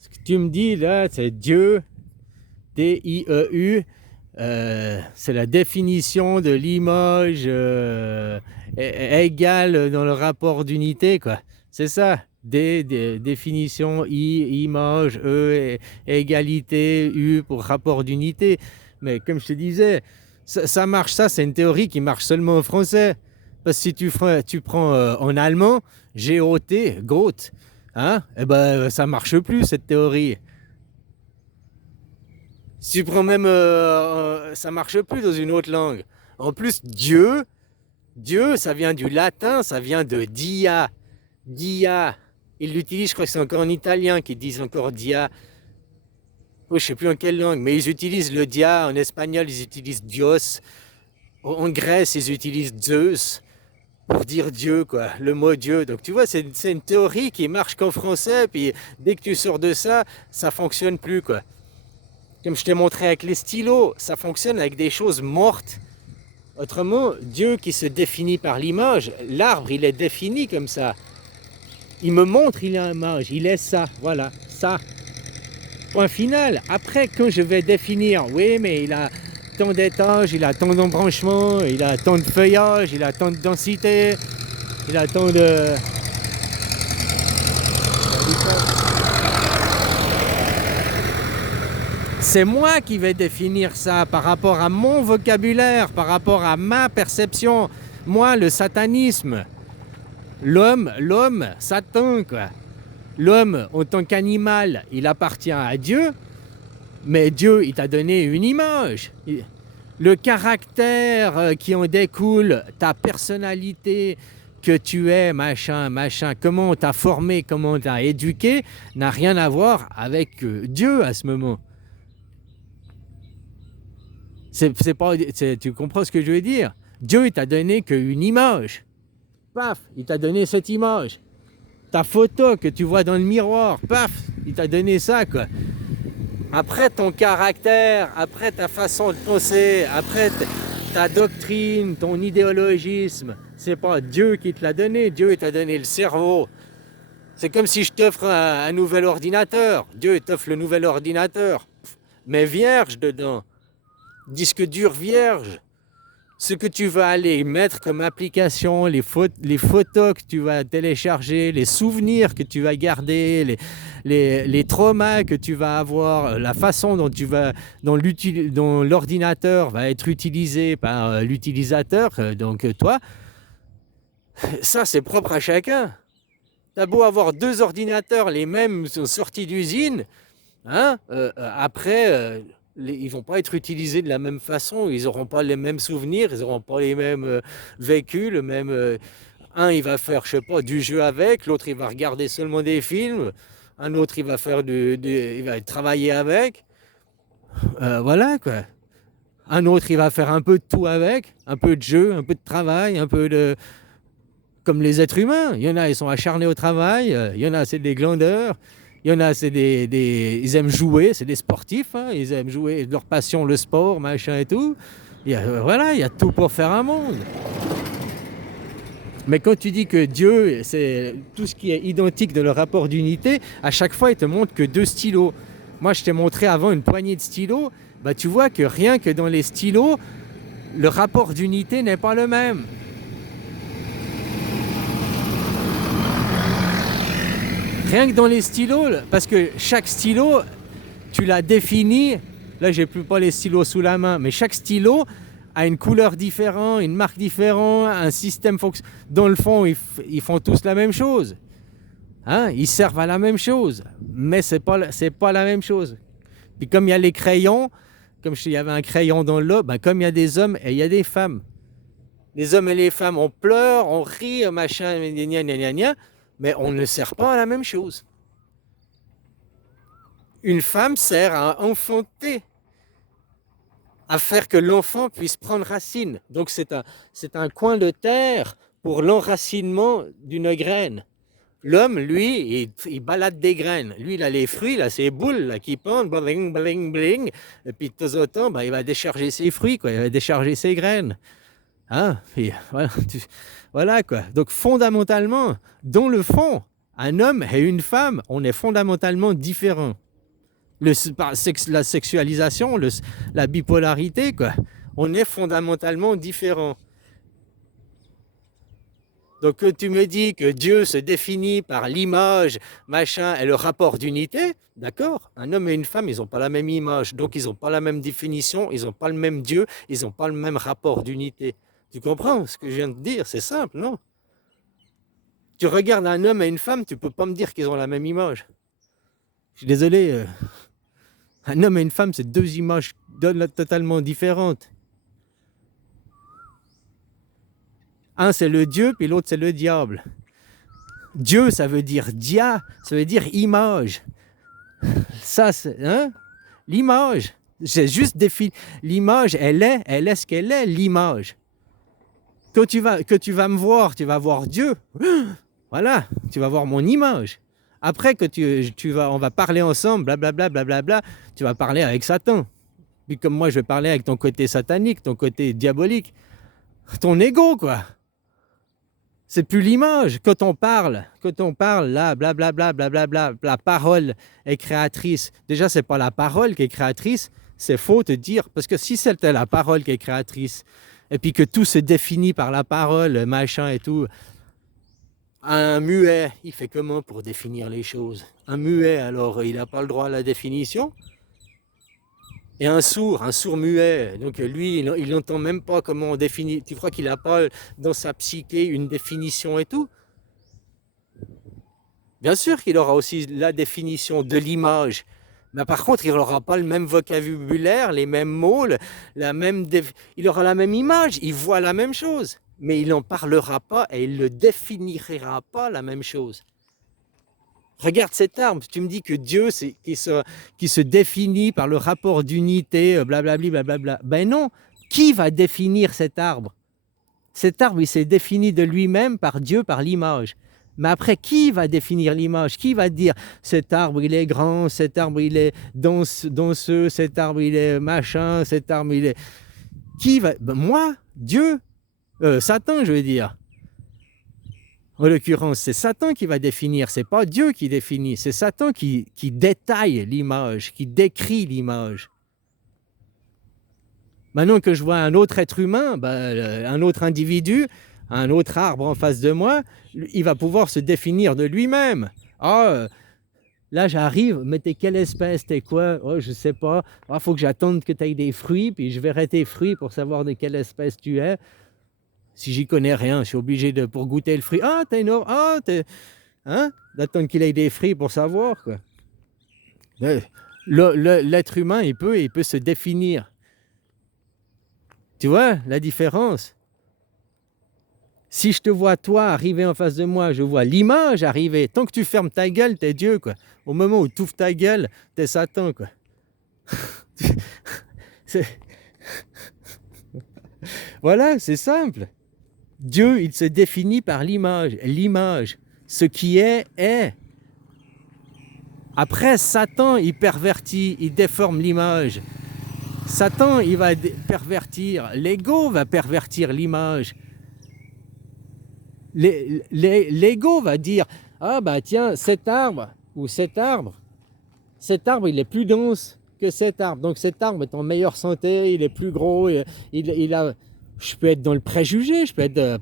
Ce que tu me dis là, c'est Dieu, D-I-E-U, c'est la définition de l'image égale dans le rapport d'unité, quoi. C'est ça. Définition, image, égalité, U pour rapport d'unité. Mais comme je te disais, ça marche, ça, c'est une théorie qui marche seulement en français. Parce que si tu prends en allemand, G-O-T, Goth, hein, eh ben, ça marche plus, cette théorie. Si tu prends même, ça marche plus dans une autre langue. En plus, Dieu, ça vient du latin, ça vient de dia, dia. Ils l'utilisent, je crois que c'est encore en italien qu'ils disent encore dia. Oh, je sais plus en quelle langue, mais ils utilisent le dia. En espagnol, ils utilisent Dios. En Grèce, ils utilisent Zeus pour dire Dieu, quoi, le mot Dieu. Donc tu vois, c'est une théorie qui marche qu'en français, puis dès que tu sors de ça, ça fonctionne plus, quoi. Comme je t'ai montré avec les stylos, ça fonctionne avec des choses mortes. Autrement, Dieu qui se définit par l'image, l'arbre il est défini comme ça. Il me montre, il a un image, il est ça, voilà, ça. Point final. Après, quand je vais définir, oui, mais il a tant d'étages, il a tant d'embranchements, il a tant de feuillage, il a tant de densité, il a tant de... C'est moi qui vais définir ça par rapport à mon vocabulaire, par rapport à ma perception. Moi, le satanisme, l'homme, Satan, quoi. L'homme, en tant qu'animal, il appartient à Dieu, mais Dieu, il t'a donné une image. Le caractère qui en découle, ta personnalité, que tu es, machin, comment on t'a formé, comment on t'a éduqué, n'a rien à voir avec Dieu à ce moment. C'est pas, tu comprends ce que je veux dire? Dieu, il t'a donné qu'une image. Paf, il t'a donné cette image. Ta photo que tu vois dans le miroir, paf, il t'a donné ça, quoi. Après ton caractère, après ta façon de penser, après ta doctrine, ton idéologisme, c'est pas Dieu qui te l'a donné. Dieu, il t'a donné le cerveau. C'est comme si je t'offre un nouvel ordinateur. Dieu, il t'offre le nouvel ordinateur, mais vierge dedans. Disque dur vierge. Ce que tu vas aller mettre comme application, les photos que tu vas télécharger, les souvenirs que tu vas garder, les traumas que tu vas avoir, la façon dont l'ordinateur va être utilisé par l'utilisateur, donc toi, ça c'est propre à chacun. T'as beau avoir deux ordinateurs, les mêmes sont sortis d'usine, hein, après... ils vont pas être utilisés de la même façon, ils n'auront pas les mêmes souvenirs, ils n'auront pas les mêmes vécus, le même... un, il va faire, je sais pas, du jeu avec, l'autre, il va regarder seulement des films, un autre, il va faire il va travailler avec, voilà, quoi. Un autre, il va faire un peu de tout avec, un peu de jeu, un peu de travail, un peu de... Comme les êtres humains, il y en a, ils sont acharnés au travail, il y en a, c'est des glandeurs, il y en a, c'est ils aiment jouer, c'est des sportifs, hein, ils aiment jouer, leur passion, le sport, machin et tout. Voilà, il y a tout pour faire un monde. Mais quand tu dis que Dieu, c'est tout ce qui est identique de le rapport d'unité, à chaque fois, il te montre que deux stylos. Moi, je t'ai montré avant une poignée de stylos, bah, tu vois que rien que dans les stylos, le rapport d'unité n'est pas le même. Rien que dans les stylos, parce que chaque stylo, tu l'as défini, là j'ai plus pas les stylos sous la main, mais chaque stylo a une couleur différente, une marque différente, un système dans le fond, ils font tous la même chose. Hein, ils servent à la même chose, mais c'est pas la même chose. Puis comme il y a les crayons, comme il y avait un crayon dans l'eau, ben comme il y a des hommes et il y a des femmes. Les hommes et les femmes, on pleure, on rit, machin, gna gna gna gna, mais on ne sert pas à la même chose. Une femme sert à enfanter, à faire que l'enfant puisse prendre racine. Donc c'est un coin de terre pour l'enracinement d'une graine. L'homme, lui, il balade des graines. Lui, il a les fruits, là, ses boules là, qui pendent, bling, bling, bling. Et puis de temps en temps, bah, il va décharger ses fruits, quoi. Il va décharger ses graines. Hein? Puis, voilà, voilà, quoi. Donc fondamentalement, dans le fond, Un homme et une femme, on est fondamentalement différents. La sexualisation, la bipolarité, quoi. On est fondamentalement différents. Donc quand tu me dis que Dieu se définit par l'image, machin, et le rapport d'unité, d'accord, un homme et une femme, ils n'ont pas la même image, donc ils n'ont pas la même définition, ils n'ont pas le même Dieu, ils n'ont pas le même rapport d'unité. Tu comprends ce que je viens de dire? C'est simple, non? Tu regardes un homme et une femme, tu ne peux pas me dire qu'ils ont la même image. Je suis désolé, un homme et une femme, c'est deux images totalement différentes. Un, c'est le Dieu, puis l'autre, c'est le diable. Dieu, ça veut dire dia, ça veut dire image. Ça, c'est l'image. J'ai juste défini. L'image, elle est ce qu'elle est, l'image. Que tu vas me voir, tu vas voir Dieu. Voilà, tu vas voir mon image. Après que on va parler ensemble, blablabla, blablabla, tu vas parler avec Satan. Puis comme moi, je vais parler avec ton côté satanique, ton côté diabolique, ton ego, quoi. C'est plus l'image. Quand on parle là, blablabla, blablabla, la parole est créatrice. Déjà, c'est pas la parole qui est créatrice, c'est faux de dire, parce que si c'était la parole qui est créatrice, et puis que tout se définit par la parole, machin et tout, un muet, il fait comment pour définir les choses? Un muet, alors, il n'a pas le droit à la définition. Et un sourd muet, donc lui, il n'entend même pas comment on définit. Tu crois qu'il n'a pas dans sa psyché une définition et tout? Bien sûr qu'il aura aussi la définition de l'image. Mais par contre, il n'aura pas le même vocabulaire, les mêmes mots, il aura la même image, il voit la même chose. Mais il n'en parlera pas et il ne le définira pas la même chose. Regarde cet arbre, tu me dis que Dieu, c'est qui se définit par le rapport d'unité, blablabli, blablabla. Ben non, qui va définir cet arbre? Cet arbre, il s'est défini de lui-même par Dieu, par l'image. Mais après, qui va définir l'image? Qui va dire cet arbre, il est grand, cet arbre, il est danseux, cet arbre, il est machin, cet arbre, il est... Qui va... Ben moi, Dieu, Satan, je veux dire. En l'occurrence, c'est Satan qui va définir, c'est pas Dieu qui définit, c'est Satan qui détaille l'image, qui décrit l'image. Maintenant que je vois un autre être humain, un autre individu, un autre arbre en face de moi, il va pouvoir se définir de lui-même. Ah, là j'arrive, mais t'es quelle espèce, t'es quoi? Oh, je sais pas, faut que j'attende que tu aies des fruits, puis je verrai tes fruits pour savoir de quelle espèce tu es. Si j'y connais rien, je suis obligé pour goûter le fruit. Ah, t'es énorme. Ah, t'es... Hein? D'attendre qu'il ait des fruits pour savoir, quoi. L'être humain, il peut se définir. Tu vois la différence? Si je te vois, toi, arriver en face de moi, je vois l'image arriver. Tant que tu fermes ta gueule, t'es Dieu, quoi. Au moment où tu ouvres ta gueule, t'es Satan, quoi. Voilà, c'est simple. Dieu, il se définit par l'image. L'image, ce qui est. Après, Satan, il pervertit, il déforme l'image. Satan, il va pervertir. L'ego va pervertir l'image. L'ego va dire, ah bah tiens, cet arbre, il est plus dense que cet arbre. Donc cet arbre est en meilleure santé, il est plus gros, il a... Je peux être dans le préjugé,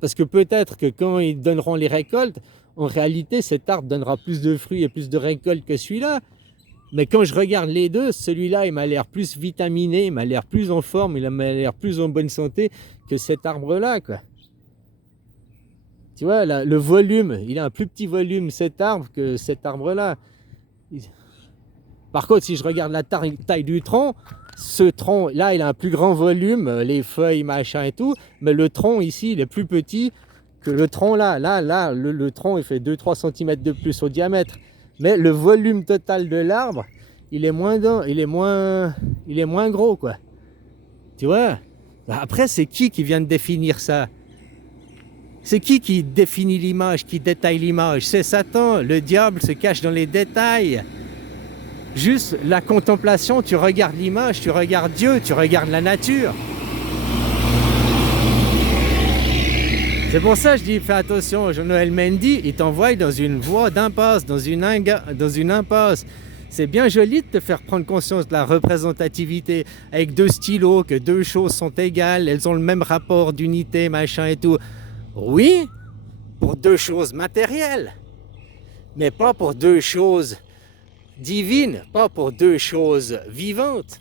parce que peut-être que quand ils donneront les récoltes, en réalité, cet arbre donnera plus de fruits et plus de récoltes que celui-là. Mais quand je regarde les deux, celui-là, il m'a l'air plus vitaminé, il m'a l'air plus en forme, il m'a l'air plus en bonne santé que cet arbre-là, quoi. Tu vois, là, le volume, il a un plus petit volume, cet arbre, que cet arbre-là. Par contre, si je regarde la taille du tronc, ce tronc, là, il a un plus grand volume, les feuilles, machin et tout, mais le tronc ici, il est plus petit que le tronc là. Là, le tronc, il fait 2-3 cm de plus au diamètre. Mais le volume total de l'arbre, il est moins gros, quoi. Tu vois? Après, c'est qui vient de définir ça? C'est qui définit l'image, qui détaille l'image? C'est Satan. Le diable se cache dans les détails. Juste la contemplation, tu regardes l'image, tu regardes Dieu, tu regardes la nature. C'est pour ça que je dis fais attention, Jean-Noël Mendy, il t'envoie dans une voie d'impasse, dans une impasse. C'est bien joli de te faire prendre conscience de la représentativité avec deux stylos, que deux choses sont égales, elles ont le même rapport d'unité, machin et tout. Oui, pour deux choses matérielles, mais pas pour deux choses divines, pas pour deux choses vivantes.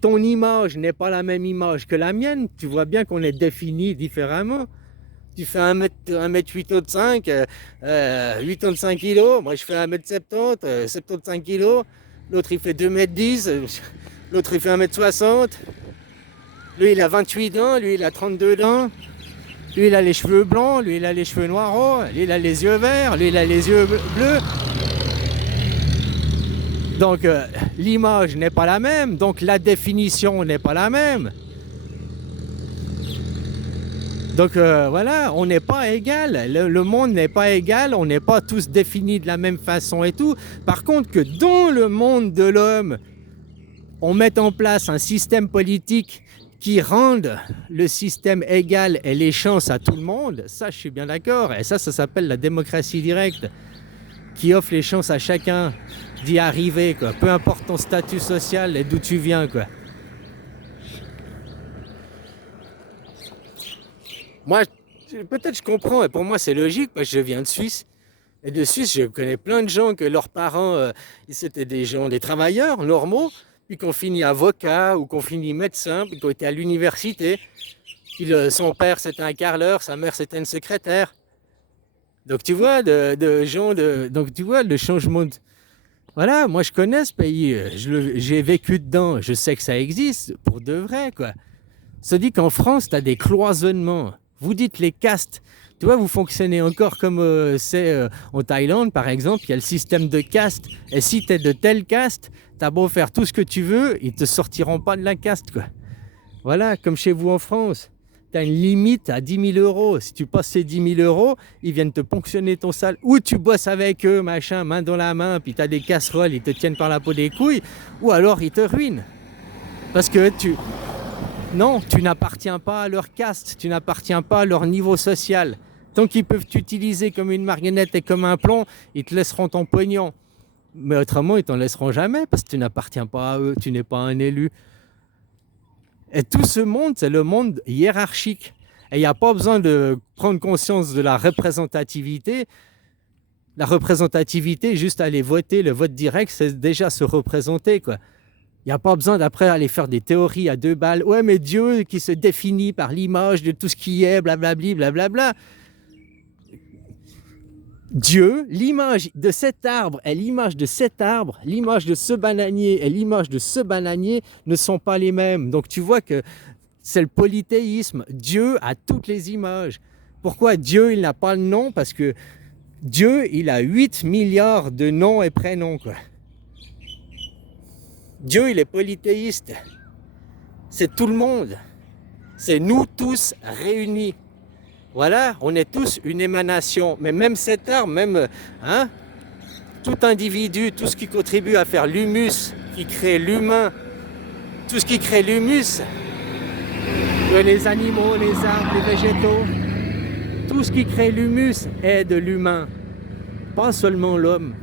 Ton image n'est pas la même image que la mienne, tu vois bien qu'on est définis différemment. Tu fais 1m85, 85 kg, moi je fais 1m70, 75 kg, l'autre il fait 2m10, l'autre il fait 1m60, lui il a 28 ans, lui il a 32 ans, lui il a les cheveux blancs, lui il a les cheveux noirs, lui il a les yeux verts, lui il a les yeux bleus. Donc l'image n'est pas la même, donc la définition n'est pas la même. Donc voilà, on n'est pas égal, le monde n'est pas égal, on n'est pas tous définis de la même façon et tout. Par contre, que dans le monde de l'homme, on mette en place un système politique qui rende le système égal et les chances à tout le monde, ça je suis bien d'accord, et ça s'appelle la démocratie directe, qui offre les chances à chacun d'y arriver, quoi. Peu importe ton statut social et d'où tu viens, quoi. Moi, peut-être je comprends, et pour moi c'est logique, parce que je viens de Suisse. Et de Suisse, je connais plein de gens que leurs parents, c'était des gens, des travailleurs normaux, puis qui ont fini avocat ou qui ont fini médecin, puis qui ont été à l'université. Puis son père c'était un carreleur, sa mère c'était une secrétaire. Donc tu vois, donc tu vois le changement de... Voilà, moi je connais ce pays, j'ai vécu dedans, je sais que ça existe pour de vrai, quoi. Se dit qu'en France, tu as des cloisonnements. Vous dites les castes. Tu vois, vous fonctionnez encore comme c'est en Thaïlande, par exemple, il y a le système de castes. Et si tu es de telle caste, tu as beau faire tout ce que tu veux, ils ne te sortiront pas de la caste, quoi. Voilà, comme chez vous en France. Tu as une limite à 10 000 euros. Si tu passes ces 10 000 euros, ils viennent te ponctionner ton salaire. Ou tu bosses avec eux, machin, main dans la main, puis tu as des casseroles, ils te tiennent par la peau des couilles. Ou alors ils te ruinent. Parce que non, tu n'appartiens pas à leur caste, tu n'appartiens pas à leur niveau social. Tant qu'ils peuvent t'utiliser comme une marionnette et comme un plomb, ils te laisseront ton pognon. Mais autrement, ils t'en laisseront jamais parce que tu n'appartiens pas à eux, tu n'es pas un élu. Et tout ce monde, c'est le monde hiérarchique. Et il n'y a pas besoin de prendre conscience de la représentativité. La représentativité, juste aller voter, le vote direct, c'est déjà se représenter, quoi. Il n'y a pas besoin d'après aller faire des théories à deux balles. Ouais, mais Dieu qui se définit par l'image de tout ce qui est, blablabli, blablabla. Dieu, l'image de cet arbre et l'image de cet arbre, l'image de ce bananier et l'image de ce bananier ne sont pas les mêmes. Donc tu vois que c'est le polythéisme. Dieu a toutes les images. Pourquoi Dieu, il n'a pas le nom? Parce que Dieu, il a 8 milliards de noms et prénoms, quoi. Dieu, il est polythéiste. C'est tout le monde. C'est nous tous réunis. Voilà, on est tous une émanation. Mais même cet arbre, même tout individu, tout ce qui contribue à faire l'humus, qui crée l'humain, tout ce qui crée l'humus, les animaux, les arbres, les végétaux, tout ce qui crée l'humus est de l'humain, pas seulement l'homme.